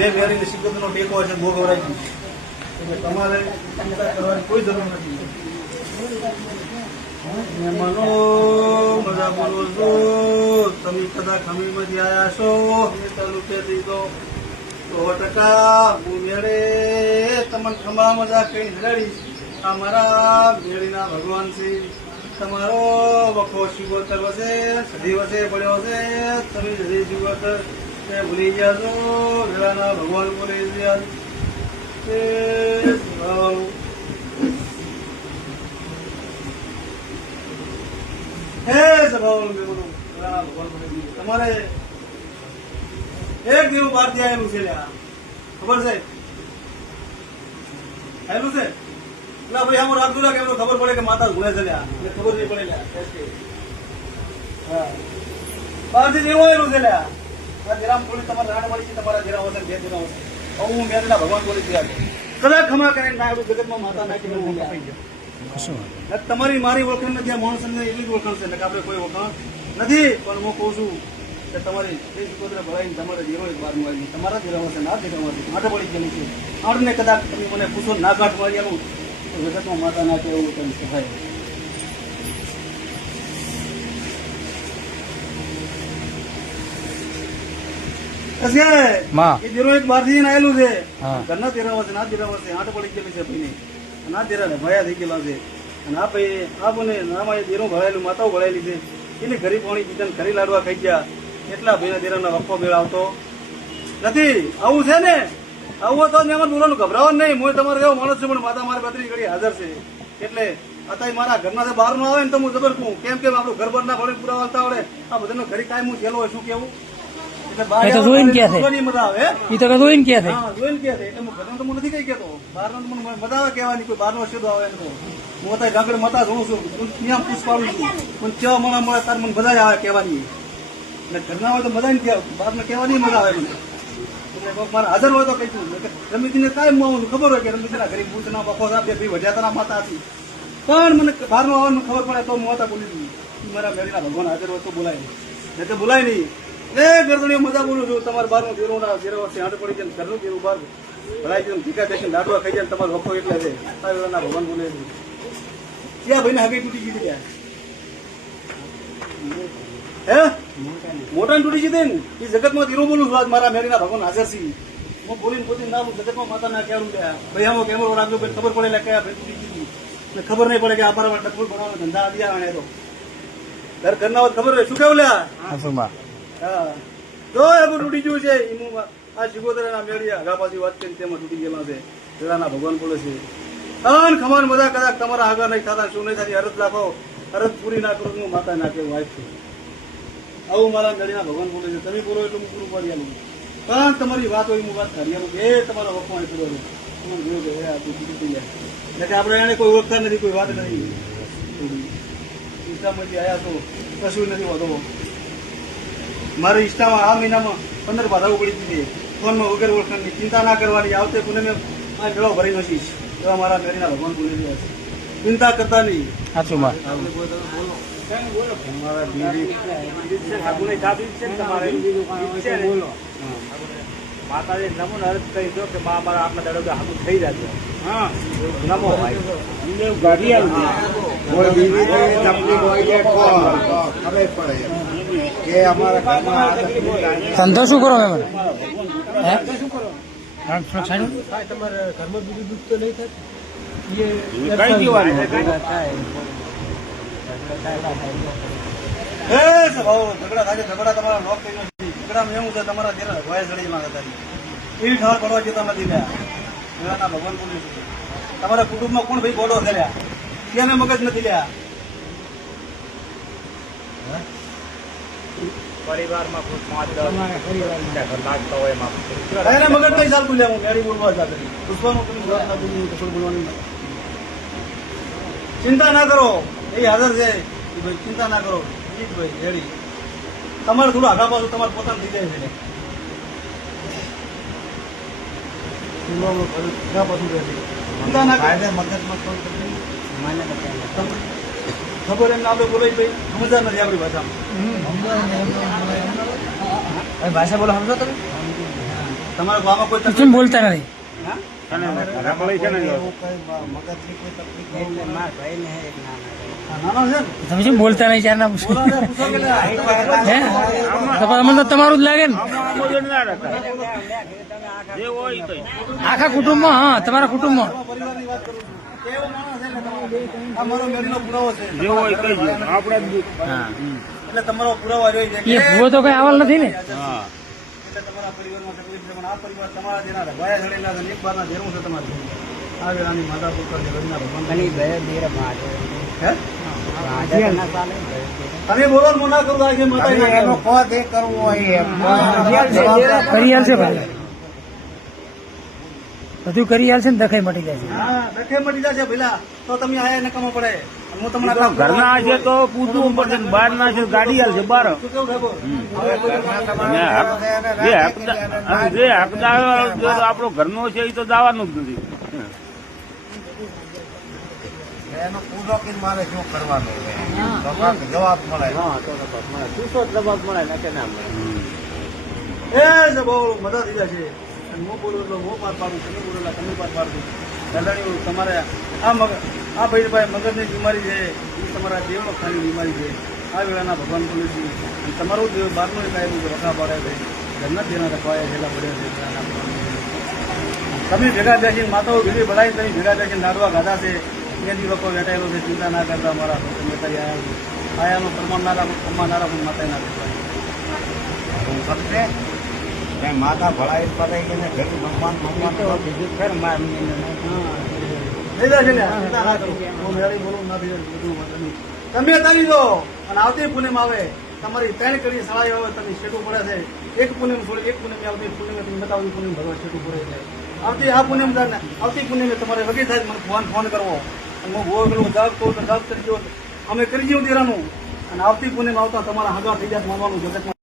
મેં મેળીને સિકતનો ટેકો છે બહુ ગવડાવી દીધું એટલે તમારે ચિંતા કરવાની કોઈ જરૂર નથી. મહેમાનો મજા બોલો છો, તમે કદાચ ખમીમાંથી આવ્યા છો તાલુકેથી તો 100% હું મેળે તમને ખમા મજા કઈ લડી. આ મારા મેળીના ભગવાન છે. તમારો વખો શિવોતર વસે સધી વસે પડ્યો છે. તમે સધી શિવોતર ભૂલી ગયા છો. મેળાના ભગવાન બોલી ગયા હે સભાઓ મેળાના ભગવાન બોલી તમારે એક દિવસ બહારથી આવેલું છે. ખબર છે આવેલું છે એટલે ભાઈ આમ રાખજો કે એમને ખબર પડે કે માતા ભૂલે છે. એટલે ખબર નહીં પડે. હા બહારથી જેવું આવેલું છે. જરામ થોડી તમારે રાણ મળી છે. તમારા જરા વસન બે જરા વસન હું મેરના ભગવાન બોલી ગયા છે. કદાચ ખમા કરીને ના આવ્યું જગતમાં માતા નાખી હું કપાઈ ગયો. તમારી મારી ઓળખાણ નથી. આ માણસને એટલી જ ઓળખાણ છે એટલે આપણે કોઈ ઓળખાણ નથી. પણ હું કહું છું કે તમારી બે સુકોતરા ભરાઈને તમારે જીરો બહાર મળી તમારા જીરા વસે ના જીરામાંથી માથે પડી ગયેલી છે. આઠને કદાચ તમે મને પૂછો ના કાઢ મળી ગયેલું તો જગતમાં માતા નાખે એવું તમે સહાય. એક બહારથી આવેલું છે. ઘરના તેરા વર્ષે ના તેરા વર્ષે આઠ પડી ગયેલી છે. ભાઈને ના તેરા ભયા થઈ ગયેલા છે. અને આ ભાઈ આ બને નામાં દેરો ભરાયેલું માતાઓ ભરાયેલી છે. એને ઘરી પાણી પીધા ઘરી લાડવા ખાઈ ગયા. એટલા ભાઈના દેરાના વખો મેળ આવતો નથી. આવું છે ને આવું તો એમાં બોલવાનું ગભરાવાનું નહીં. હું તમારે એવો માણસ છું પણ માતા મારે 32 ઘડી હાજર છે. એટલે અત્યારે મારા ઘરના બહાર નો આવે ને તો હું જબર કહું કેમ કેમ આપણું ઘર બર ના ભણે પૂરા વાળતા આવડે. આ બધાનો ઘડી કાંઈ હું જેલો હોય શું કેવું જોઈને મજા આવે. જોઈને ક્યાં થાય એટલે હું ઘરનો તો હું નથી કઈ કેતો. બહાર નો મને મજા આવે કહેવાની. કોઈ બહાર નો શબ્દ આવે તો હું અત્યારે ગાંગડ મતા જોઉં છું. ત્યાં પૂછ પાડું છું પણ કેવા મળા મળે તાર મને બધા આવે કહેવાની. એટલે ઘરના હોય તો મજા ને બહાર ને કહેવાની મજા આવે મને. એટલે મારે હાજર હોય તો કઈ છું રમીજીને કાંઈ હું ખબર હોય કે રમીજીના ઘરે ભૂત ના બખો બે ભાઈ વઢિયાતા માતા હતી. પણ મને બહાર નો આવવાનું ખબર પડે તો હું હતા બોલી દઉં. મારા મેળીના ભગવાન હાજર હોય તો બોલાય નહીં તો બોલાય નહીં. એ ગરદણીઓ મજા બોલું છું. તમારે બહારનું દેરો ના જેરો વર્ષે આંટ પડી જાય ઘરનું દેરું બહાર ભરાઈ જાય ભીખા દેખીને લાડવા ખાઈ જાય તમારો વખો એટલે છે. ના ભગવાન બોલે છે. ક્યાં ભાઈને હગી તૂટી ગઈ ત્યાં હે મોટા તૂટી ગઈ ને એ જગતમાં દેરો બોલું છું. આજ મારા મેળીના ભગવાન હાજર છે. હું બોલીને પોતે ના જગતમાં માતા ના કહેવું ગયા ભાઈ આમાં કેમેરો રાખજો ખબર પડે કયા ભાઈ તૂટી ગઈ ખબર નહીં પડે કે આ બરાબર ટકુર બનાવવાનો ધંધા આવ્યા આણે તો ઘર ઘરના વાત ખબર હોય શું કેવું લ્યા. હા જો એવું તૂટી ગયું છે. આ શિગોતરા મેળવી આગા પાછી વાત કરીને તેમાં તૂટી ગયેલા છે. પેલાના ભગવાન બોલે છે અન ખમાન મજા કદાચ તમારા આગા નહીં થતા શું નહીં થતી અરજ લાખો અરજ પૂરી ના કરું હું માતા નાખે વાઈફ છું. આવું મારા મેળીના ભગવાન બોલે છે. તમે બોલો એટલું હું પૂરું પાડી આલું. પણ તમારી વાત હોય હું વાત કરી આલું એ તમારા વખમાં પૂરો તમને જોયું કે આ તૂટી થઈ જાય એટલે કે આપણે એને કોઈ ઓળખતા નથી કોઈ વાત નથી. ઇન્સ્ટામાંથી આવ્યા તો કશું નથી હોતો. મારી ઇન્સ્ટામાં આ મહિનામાં 15 બાધાઓ પડી દીધી. ફોનમાં વગર ઓળખાણની ચિંતા ના કરવાની. આવતે પુણે મેં આ જળો ભરી નશીશ એવા મારા મેળીના ભગવાન બોલી રહ્યા છે. ચિંતા કરતા નહીં. માતાજી નમો અર્થ કરી દો કે મા મારા આપના દડો હાથું થઈ જશે. હા નમો ધંધો શું કરો તમારે ઘરમાં બીજું દુઃખ તો નહીં થાય. ઝઘડા થાય ઝઘડા તમારા લોક થઈ નથી. ઝઘડામાં એવું છે તમારા ઘેરા ભય સડીમાં હતા એ ઠાર કરવા જતા નથી. લ્યા ભગવાન બોલ્યું છે તમારા કુટુંબમાં કોણ ભાઈ ગોડો છે લ્યા તેને મગજ નથી લ્યા. પરિવારમાં 5-10 હોય મગજ કઈ ચાલતું લે. હું મેળી બોલવા ચાલે પુષ્પાનું બોલવાની ચિંતા ના કરો. એ હાજર છે ભાઈ ચિંતા ના કરો. ભાઈ રેડી તમારે થોડું આગા પાછું તમારે પોતાનું થઈ જાય છે. ચિંતા ના ખબર એમને આપણે બોલાય ભાઈ સમજદાર નથી આપણી ભાષામાં. ભાષા બોલો સમજો તમે તમારા ગામમાં કોઈ કેમ તકલીફ બોલતા નથી? હા? રમણી છે ને આ નાનો છે ને? તમે કેમ બોલતા નહીં? ચાર ના પૂછો. બોલો ને, પૂછો કે લે, હે? તો પણ અમને તો તમારું જ લાગે ને જે હોય તો આખા કુટુંબમાં. હા, તમારા કુટુંબમાં. પરિવારની વાત કરું છું. કેવો માણસ છે ને તમારો? આ મારો મેળીનો પુરાવો છે. જે હોય કહી દો આપણે હા. એટલે તમારો પુરાવો રહ્યો છે કે એ ભૂવો તો કઈ આવાલ નથી ને. હા એટલે તમારા પરિવારમાં તકલીફ છે, પણ આ પરિવાર તમારા જેના ભાયા જડેલા છે, એક બારના જેવું છે તમારે. આ વેળાની માતા પુત્ર છે, રવિના ભગવાન. હે? તમે બોલો ને, હું ના કરું તો આ જે માતા ના કહેવાય. કરી આલશે ભાઈ, બધું કરી આલશે ને દખાઈ મટી જાય છે. હા, ડખે મટી જશે પેલા, તો તમે આયા નકામો પડે. હું તમને આટલા ઘરના છે તો પૂછવું પડશે ને બહાર ના છે ગાડી હાલશે બહાર શું કેવું ઠાકોર? અને જે હકદાર આપણો ઘરનો છે એ તો દાવાનું જ નથી. એ છે બહુ મદદ થઈ જશે. અને હું બોલું એટલે હું પાર પાડું, તમે બોલો એટલે તમે પાર પાડું. દલાણીઓ તમારે આ ભાઈ મગજની બીમારી છે, એ તમારા દેવનો ખાની બીમારી છે. આ વેળાના ભગવાન બોલે છે. અને તમારું દેવ બહારનું કાંઈ વખા પાડે છે. ઘરના તેના રખવાયા છેલ્લા પડ્યા છે વેળાના ભગવાન. તમે ભેગા બેસીને માતાઓ ભેગી ભલાઈ તમે ભેગા બેસીને લાડવા ગાધા છે. એથી લોકો વેટાયેલો છે. ચિંતા ના કરતા મારા તમે કઈ આયાનો પ્રમાણ ના રાખો, પ્રમાણ ના રાખો, માતા ના રાખો. માતા ભળાઈ પડાઈ ગઈ ને ઘર ભગવાન થઈ જશે ને, ચિંતા ના કરો. હું મેળી બોલું ના થઈ જાય બધું વાંધો. તમે તારી દો અને આવતી પૂનમ આવે તમારી 3 કડી સળાઈ આવે, તમે શેટું પડે છે. એક પૂનમ છોડી એક પૂનમ આવતી પૂનમ તમે બતાવતી પૂનમ ભગવાન શેટું પડે છે. આવતી પૂનમે તમારે વગી થાય મને ફોન કરવો. અને હું ભૂવો પેલું જાગ તો જાગ કરી દો, અમે કરી દઉં દેરાનું. અને આવતી પૂનમ આવતા તમારા હગા થઈ જાય માનવાનું જગતમાં.